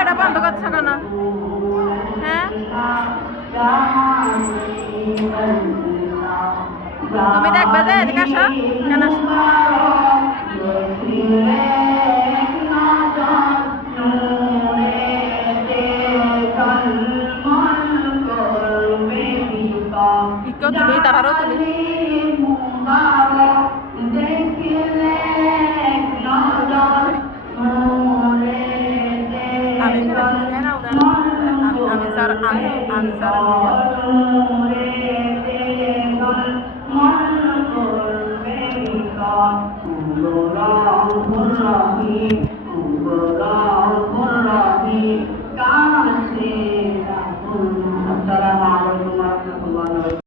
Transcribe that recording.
এটা বন্ধ করছো কেন? হ্যাঁ, তুমি দেখবে যে এদিকে আসো কেন? ইকেও তুলি, তারারও তুলি। আমি স্যার